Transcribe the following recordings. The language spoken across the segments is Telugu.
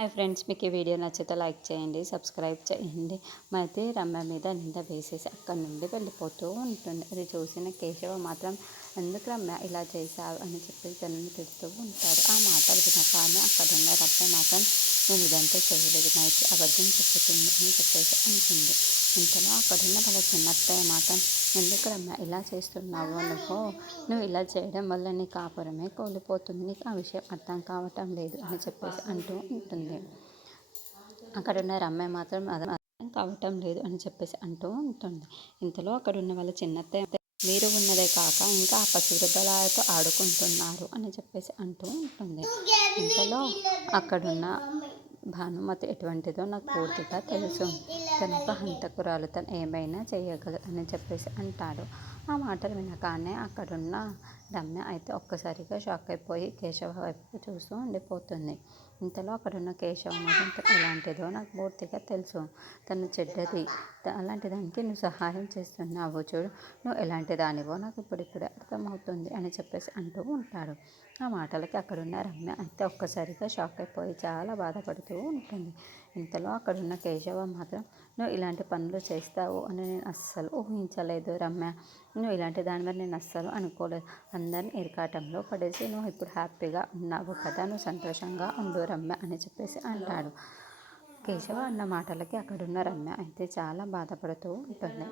హాయ్ ఫ్రెండ్స్, మీకు ఈ వీడియో నచ్చితే లైక్ చేయండి, సబ్స్క్రైబ్ చేయండి. అయితే రమ్య మీద నింద వేసేసి అక్కడి నుండి వెళ్ళిపోతూ ఉంటుంది. అది చూసిన కేశవ మాత్రం ఎందుకు రమ్య ఇలా చేశావు అని చెప్పి తనని తిడుతూ ఉంటాడు. ఆ మాటలు వినగానే అక్కడున్న రమ్య మాత్రం నేను ఇదంతా చేయలేదు, నైట్ అబద్ధం చెప్పుతుంది అని చెప్పేసి అంటుంది. ఇంతలో అక్కడున్న వాళ్ళ చిన్నత్తయ్య మాత్రం ఎందుకు రమ్య ఇలా చేస్తున్నావు, నువ్వు ఇలా చేయడం వల్ల నీ కాపురమే కోల్పోతుంది, నీకు ఆ విషయం అర్థం కావటం లేదు అని చెప్పేసి అంటూ ఉంటుంది. అక్కడున్న రమ్య మాత్రం అది అర్థం కావటం లేదు అని చెప్పేసి అంటూ ఉంటుంది. ఇంతలో అక్కడున్న వాళ్ళ చిన్నత్తయ్య మీరు ఉన్నదే కాక ఇంకా ఆ పసివృద్ధలతో ఆడుకుంటున్నారు అని చెప్పేసి అంటూ ఉంటుంది. ఇంతలో అక్కడున్న భానుమతి ఎటువంటిదో నాకు పూర్తిగా తెలుసు, తను ఒక హంతకురాలు, తను ఏమైనా చేయగలదు అని చెప్పేసి అంటాడు. ఆ మాటలు వినగానే అక్కడున్న రమ్య అయితే ఒక్కసారిగా షాక్ అయిపోయి కేశవ వైపు చూస్తూ ఉండిపోతుంది. ఇంతలో అక్కడున్న కేశవ మాత్రం తను ఎలాంటిదో నాకు పూర్తిగా తెలుసు, తను చెడ్డది, అలాంటి దానికి నువ్వు సహాయం చేస్తున్నావు, చూడు నువ్వు ఎలాంటి దానివో నాకు ఇప్పుడిప్పుడే అర్థమవుతుంది అని చెప్పేసి అంటూ ఉంటాడు. ఆ మాటలకి అక్కడున్న రమ్య అయితే ఒక్కసారిగా షాక్ అయిపోయి చాలా బాధపడుతూ ఉంటుంది. ఇంతలో అక్కడున్న కేశవ మాత్రం నువ్వు ఇలాంటి పనులు చేస్తావు అని నేను అస్సలు ఊహించలేదు రమ్య, నువ్వు ఇలాంటి దాని వల్ల నేను అస్సలు అనుకోలేదు, అందరిని ఇరకాటంలో పడేసి నువ్వు ఇప్పుడు హ్యాపీగా ఉన్నావు కదా, నువ్వు సంతోషంగా ఉండు రమ్య అని చెప్పేసి అంటాడు. కేశవ అన్న మాటలకి అక్కడున్న రమ్య అయితే చాలా బాధపడుతూ ఉంటుంది.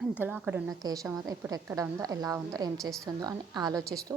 ఇంతలో అక్కడున్న కేశవ ఇప్పుడు ఎక్కడ ఉందో, ఎలా ఉందో, ఏం చేస్తుందో అని ఆలోచిస్తూ